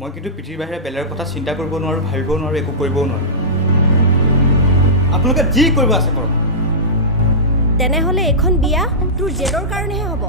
মই কিন্তু পৃথিৱীৰ বাহিৰে বেলেগৰ কথা চিন্তা কৰিব নোৱাৰোঁ, ভাবিব নোৱাৰোঁ, একো কৰিবও নোৱাৰোঁ। আপোনালোকে যি কৰিব আছে কৰক। তেনেহ'লে এইখন বিয়া তোৰ জেদৰ কাৰণেহে হ'ব।